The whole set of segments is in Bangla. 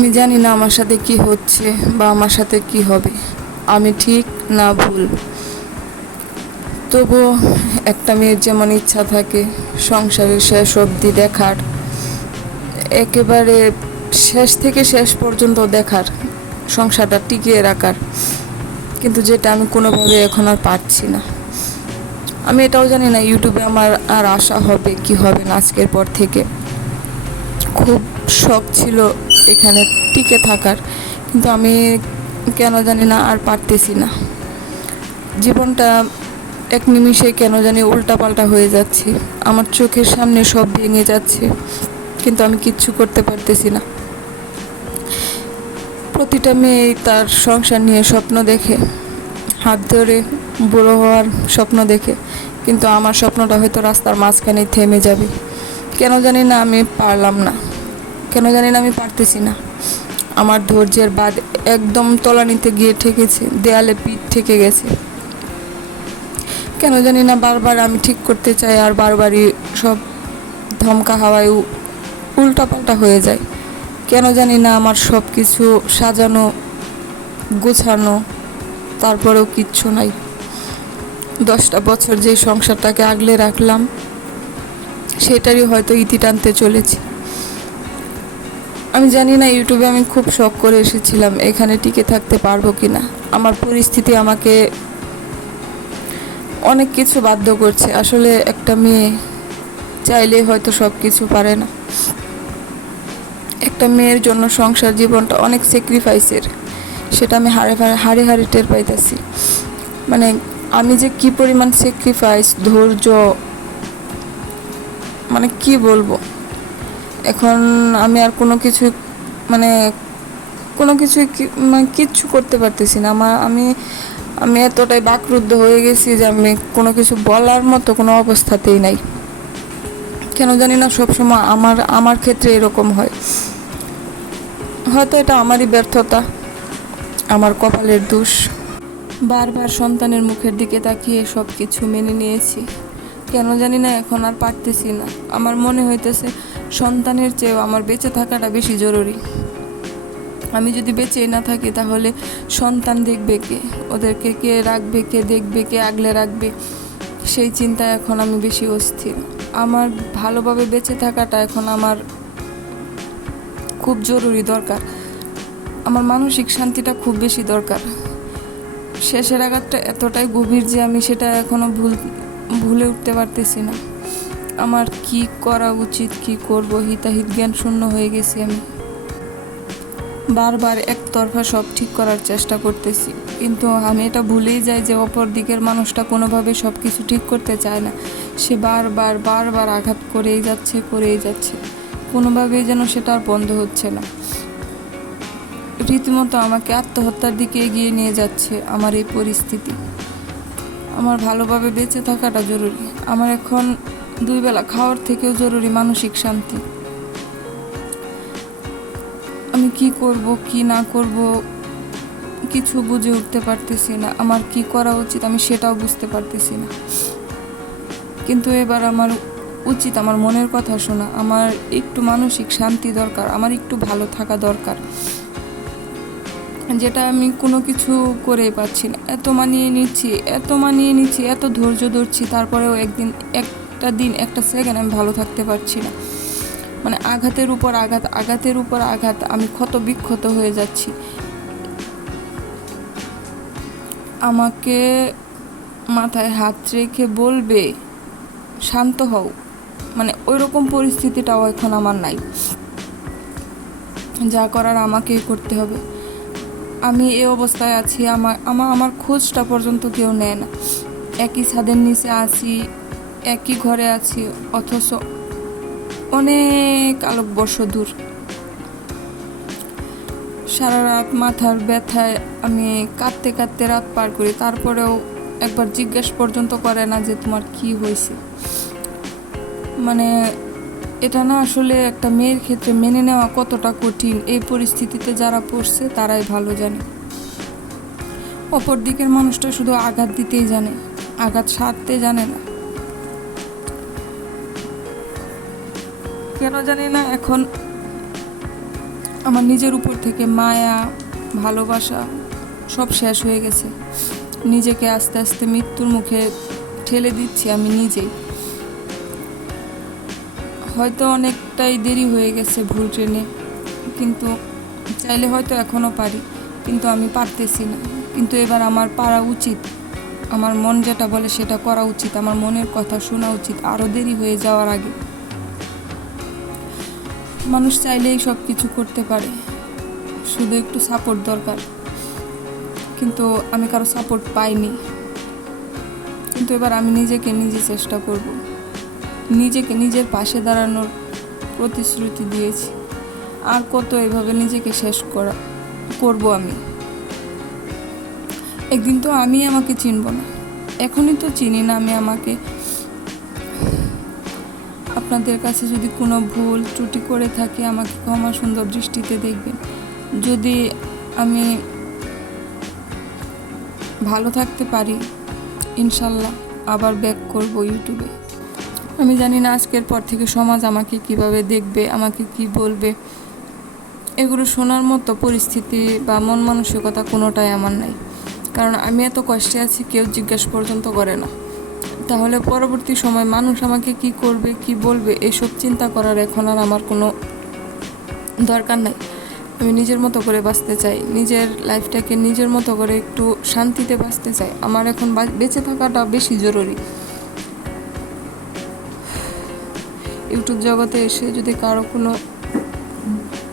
আমি জানি না আমার সাথে কি হচ্ছে বা আমার সাথে কি হবে, আমি ঠিক না ভুল। তবুও একটা মেয়ের যেমন ইচ্ছা থাকে সংসারের শেষ অবধি দেখার, একেবারে শেষ থেকে শেষ পর্যন্ত দেখার, সংসারটা টিকিয়ে রাখার, কিন্তু যেটা আমি কোনোভাবে এখন আর পারছি না। আমি এটাও জানি না ইউটিউবে আমার আর আশা হবে কি হবে না। আজকের পর থেকে খুব শখ ছিল এখানে টিকে থাকার, কিন্তু আমি কেন জানি না আর পারতেছি না। জীবনটা এক নিমিষে কেন জানি উল্টাপাল্টা হয়ে যাচ্ছে, আমার চোখের সামনে সব ভেঙে যাচ্ছে, কিন্তু আমি কিচ্ছু করতে পারতেছি না। প্রতিটা মেয়ে তার সংসার নিয়ে স্বপ্ন দেখে, হাত ধরে বড় হওয়ার স্বপ্ন দেখে, কিন্তু আমার স্বপ্নটা হয়তো রাস্তার মাঝখানেই থেমে যাবে। কেন জানি না আমি পারলাম না, কেন জানি না আমি পারতেছি না। আমার ধৈর্যের বাঁধ একদম তলানিতে গিয়ে ঠেকেছে, দেয়ালে পিঠ ঠেকে গেছে। কেন জানি না বারবার আমি ঠিক করতে চাই আর বারবারই সব ধমকা হাওয়ায় উল্টাপাল্টা হয়ে যায়। কেন জানি না আমার সব কিছু সাজানো গোছানো, তারপরেও কিচ্ছু নাই। 10টা বছর যে সংসারটাকে আগলে রাখলাম সেটারই হয়তো ইতি টানতে চলেছি। আমি জানি না ইউটিউবে আমি খুব শখ করে এসেছিলাম, এখানে টিকে থাকতে পারবো কি না। আমার পরিস্থিতি আমাকে অনেক কিছু বাধ্য করছে। আসলে একটা মেয়ে চাইলেই হয়তো সব কিছু পারে না। একটা মেয়ের জন্য সংসার জীবনটা অনেক স্যাক্রিফাইসের, সেটা আমি হাড়ে হাড়ে টের পাইতেছি। মানে আমি যে কি পরিমাণ স্যাক্রিফাইস, ধৈর্য, মানে কি বলবো। এখন আমি আর কোনো কিছু মানে কোনো কিছু মানে কিচ্ছু করতে পারতেছি না। আমি এতটাই বাকরুদ্ধ হয়ে গেছি যে আমি কোনো কিছু বলার মতো কোনো অবস্থাতেই নাই। কেন জানি না সবসময় আমার ক্ষেত্রে এরকম হয়। হয়তো এটা আমারই ব্যর্থতা, আমার কপালের দোষ। বারবার সন্তানের মুখের দিকে তাকিয়ে সব কিছু মেনে নিয়েছি, কেন জানি না এখন আর পারতেছি না। আমার মনে হইতেছে সন্তানের চেয়েও আমার বেঁচে থাকাটা বেশি জরুরি। আমি যদি বেঁচে না থাকি তাহলে সন্তান দেখবে কে, ওদেরকে কে রাখবে, কে দেখবে, কে আগলে রাখবে, সেই চিন্তায় এখন আমি বেশি অস্থির। আমার ভালোভাবে বেঁচে থাকাটা এখন আমার খুব জরুরি দরকার। আমার মানসিক শান্তিটা খুব বেশি দরকার। শেষের আঘাতটা এতটাই গভীর যে আমি সেটা এখনো ভুলে উঠতে পারতেছি না। আমার কি করা উচিত, কি করব, হিতাহিত জ্ঞান শূন্য হয়ে গেছি আমি। বারবার একতরফা সব ঠিক করার চেষ্টা করতেছি, কিন্তু আমি এটা ভুলেই যাই যে অপর দিকের মানুষটা কোনোভাবে সব কিছু ঠিক করতে চায় না। সে বারবার আঘাত করেই যাচ্ছে, কোনোভাবেই যেন সেটা আর বন্ধ হচ্ছে না। রীতিমতো আমাকে আত্মহত্যার দিকে এগিয়ে নিয়ে যাচ্ছে আমার এই পরিস্থিতি। আমার ভালোভাবে বেঁচে থাকাটা জরুরি। আমার এখন 2 বেলা খাওয়ার থেকেও জরুরি মানসিক শান্তি। আমি কি করব কি না করব কিছু বুঝে উঠতে পারতেছি না। আমার কি করা উচিত আমি সেটাও বুঝতে পারতেছি না। কিন্তু এবার আমার উচিত আমার মনের কথা শোনা। আমার একটু মানসিক শান্তি দরকার, আমার একটু ভালো থাকা দরকার, যেটা আমি কোনো কিছু করেই পাচ্ছি না। এত মানিয়ে নিচ্ছি, এত ধৈর্য ধরছি, তারপরেও একটা দিন একটা সেকেন্ড আমি ভালো থাকতে পারছি না। মানে আঘাতের উপর আঘাত আমি ক্ষত বিক্ষত হয়ে যাচ্ছি। আমাকে মাথায় হাত রেখে বলবে শান্ত হও, মানে ওই রকম পরিস্থিতিটাও এখন আমার নাই। যা করার আমাকেই করতে হবে। আমি এই অবস্থায় আছি, আমার খোঁজটা পর্যন্ত কেউ নেয় না। একই ছাদের নিচে আছি, একই ঘরে আছি, অথচ অনেক আলোকবর্ষ দূর। সারা রাত মাথার ব্যথায় আমি কাঁদতে রাত পার করি, তারপরেও একবার জিজ্ঞেস পর্যন্ত করে না যে তোমার কি হয়েছে। মানে এটা না আসলে একটা মেয়ের ক্ষেত্রে মেনে নেওয়া কতটা কঠিন, এই পরিস্থিতিতে যারা পড়ছে তারাই ভালো জানে। অপর দিকের মানুষটা শুধু আঘাত দিতেই জানে, আঘাত সারতে জানে না। কেন জানি না এখন আমার নিজের উপর থেকে মায়া, ভালোবাসা সব শেষ হয়ে গেছে। নিজেকে আস্তে আস্তে মৃত্যুর মুখে ঠেলে দিচ্ছি আমি নিজেই। হয়তো অনেকটাই দেরি হয়ে গেছে ভুল ট্রেনে, কিন্তু চাইলে হয়তো এখনও পারি, কিন্তু আমি পারতেছি না। কিন্তু এবার আমার পারা উচিত, আমার মন যেটা বলে সেটা করা উচিত, আমার মনের কথা শোনা উচিত আরও দেরি হয়ে যাওয়ার আগে। মানুষ চাইলেই সব কিছু করতে পারে, শুধু একটু সাপোর্ট দরকার। কিন্তু আমি কারো সাপোর্ট পাইনি। কিন্তু এবার আমি নিজেকে নিজে চেষ্টা করব, নিজেকে নিজের পাশে দাঁড়ানোর প্রতিশ্রুতি দিয়েছি। আর কত এভাবে নিজেকে শেষ করব আমি। একদিন তো আমি আমাকে চিনব না, এখনই তো চিনি না আমি আমাকে। আপনাদের কাছে যদি কোনো ভুল ত্রুটি করে থাকি আমাকে ক্ষমা সুন্দর দৃষ্টিতে দেখবেন। যদি আমি ভালো থাকতে পারি ইনশাল্লাহ আবার ব্যাক করব ইউটিউবে। আমি জানি না আজকের পর থেকে সমাজ আমাকে কিভাবে দেখবে, আমাকে কি বলবে। এগুলো শোনার মতো পরিস্থিতি বা মন মানসিকতা কোনোটাই আমার নাই, কারণ আমি এত কষ্টে আছি কেউ জিজ্ঞেস পর্যন্ত করে না। তাহলে পরবর্তী সময় মানুষ আমাকে কি করবে, কি বলবে, এসব চিন্তা করার এখন আর আমার কোনো দরকার নাই। আমি নিজের মতো করে বাঁচতে চাই, নিজের লাইফটাকে নিজের মতো করে একটু শান্তিতে বাঁচতে চাই। আমার এখন বেঁচে থাকাটা বেশি জরুরি। ইউটিউব জগতে এসে যদি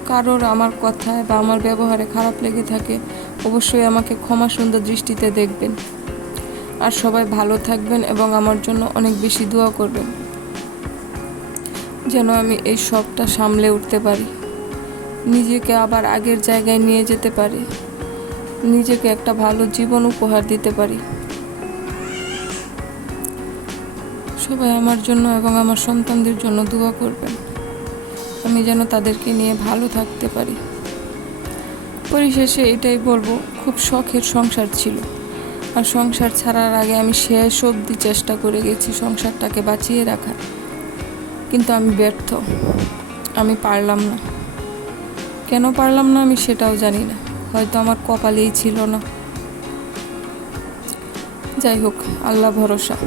কারোর আমার কথায় বা আমার ব্যবহারে খারাপ লেগে থাকে অবশ্যই আমাকে ক্ষমা সুন্দর দৃষ্টিতে দেখবেন। আর সবাই ভালো থাকবেন এবং আমার জন্য অনেক বেশি দোয়া করবেন, যেন আমি এই সবটা সামলে উঠতে পারি, নিজেকে আবার আগের জায়গায় নিয়ে যেতে পারি, নিজেকে একটা ভালো জীবন উপহার দিতে পারি। সবাই আমার জন্য এবং আমার সন্তানদের জন্য দোয়া করবেন, আমি যেন তাদেরকে নিয়ে ভালো থাকতে পারি। পরিশেষে এটাই বলবো, খুব শখের সংসার ছিল, আর সংসার ছাড়ার আগে আমি শেষ অবধি চেষ্টা করে গেছি সংসারটাকে বাঁচিয়ে রাখার, কিন্তু আমি ব্যর্থ। আমি পারলাম না। কেন পারলাম না আমি সেটাও জানি না, হয়তো আমার কপালেই ছিল না। যাই হোক, আল্লাহ ভরসা।